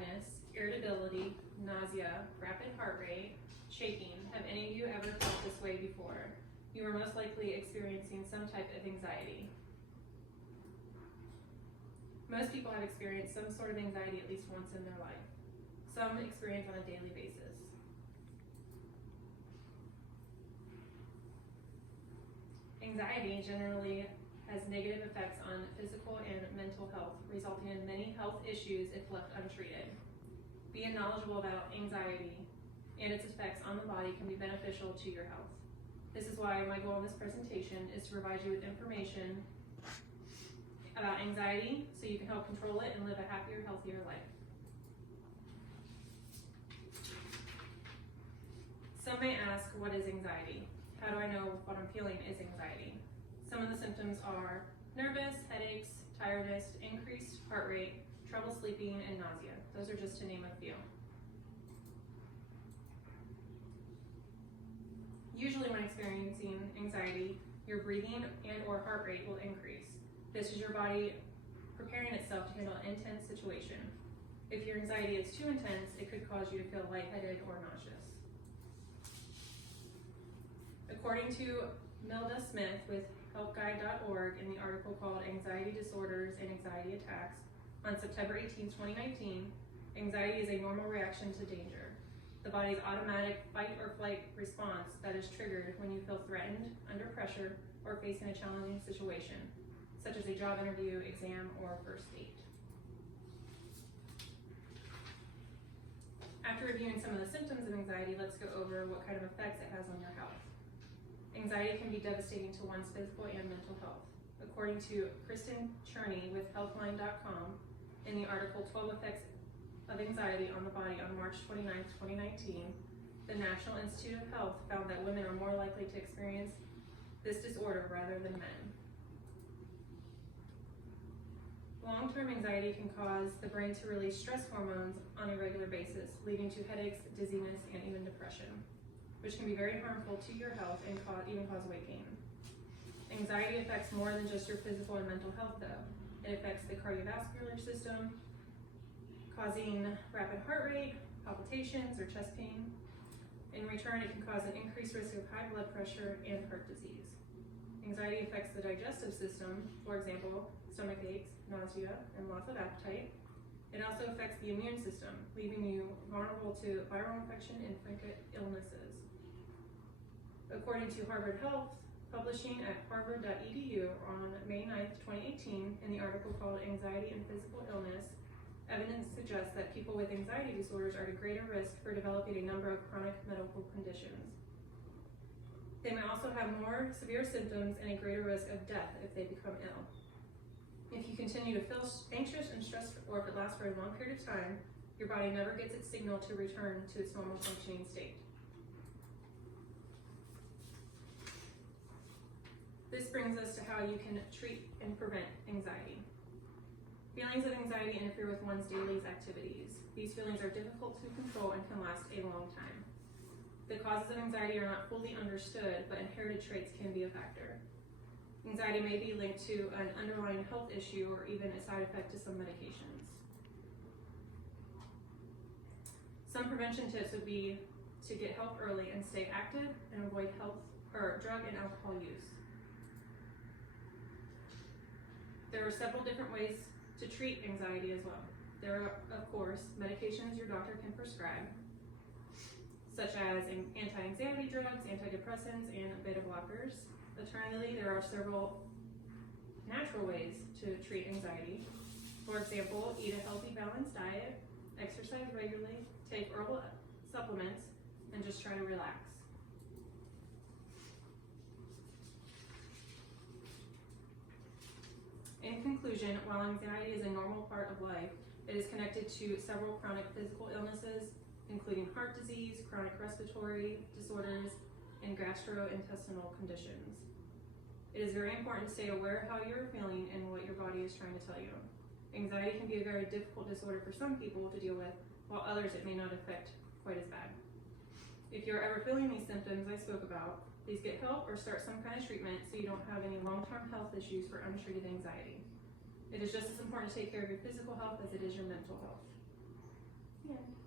sadness, irritability, nausea, rapid heart rate, shaking. Have any of you ever felt this way before? You are most likely experiencing some type of anxiety. Most people have experienced some sort of anxiety at least once in their life. Some experience on a daily basis. Anxiety generally has negative effects on physical and mental health, resulting in many health issues if left untreated. Being knowledgeable about anxiety and its effects on the body can be beneficial to your health. This is why my goal in this presentation is to provide you with information about anxiety so you can help control it and live a happier, healthier life. Some may ask, what is anxiety? How do I know what I'm feeling is anxiety? Some of the symptoms are nervous, headaches, tiredness, increased heart rate, trouble sleeping, and nausea. Those are just to name a few. Usually when experiencing anxiety, your breathing and or heart rate will increase. This is your body preparing itself to handle an intense situation. If your anxiety is too intense, it could cause you to feel lightheaded or nauseous. According to Milda Smith with helpguide.org in the article called Anxiety Disorders and Anxiety Attacks on September 18, 2019, anxiety is a normal reaction to danger. The body's automatic fight or flight response that is triggered when you feel threatened, under pressure, or facing a challenging situation, such as a job interview, exam, or first date. After reviewing some of the symptoms of anxiety, let's go over what kind of effects it has on your health. Anxiety can be devastating to one's physical and mental health. According to Kristen Cherney with Healthline.com, in the article 12 Effects of Anxiety on the Body on March 29, 2019, the National Institute of Health found that women are more likely to experience this disorder rather than men. Long-term anxiety can cause the brain to release stress hormones on a regular basis, leading to headaches, dizziness, and even depression, which can be very harmful to your health and even cause weight gain. Anxiety affects more than just your physical and mental health though. It affects the cardiovascular system, causing rapid heart rate, palpitations, or chest pain. In return, it can cause an increased risk of high blood pressure and heart disease. Anxiety affects the digestive system, for example, stomach aches, nausea, and loss of appetite. It also affects the immune system, leaving you vulnerable to viral infection and frequent illnesses. According to Harvard Health, publishing at harvard.edu on May 9, 2018, in the article called Anxiety and Physical Illness, evidence suggests that people with anxiety disorders are at a greater risk for developing a number of chronic medical conditions. They may also have more severe symptoms and a greater risk of death if they become ill. If you continue to feel anxious and stressed, or if it lasts for a long period of time, your body never gets its signal to return to its normal functioning state. This brings us to how you can treat and prevent anxiety. Feelings of anxiety interfere with one's daily activities. These feelings are difficult to control and can last a long time. The causes of anxiety are not fully understood, but inherited traits can be a factor. Anxiety may be linked to an underlying health issue or even a side effect to some medications. Some prevention tips would be to get help early and stay active and avoid drug and alcohol use. There are several different ways to treat anxiety as well. There are, of course, medications your doctor can prescribe, such as anti-anxiety drugs, antidepressants, and beta blockers. Alternatively, there are several natural ways to treat anxiety. For example, eat a healthy, balanced diet, exercise regularly, take herbal supplements, and just try to relax. In conclusion, while anxiety is a normal part of life, it is connected to several chronic physical illnesses, including heart disease, chronic respiratory disorders, and gastrointestinal conditions. It is very important to stay aware of how you're feeling and what your body is trying to tell you. Anxiety can be a very difficult disorder for some people to deal with, while others it may not affect quite as bad. If you're ever feeling these symptoms I spoke about, please get help or start some kind of treatment so you don't have any long-term health issues for untreated anxiety. It is just as important to take care of your physical health as it is your mental health. The end.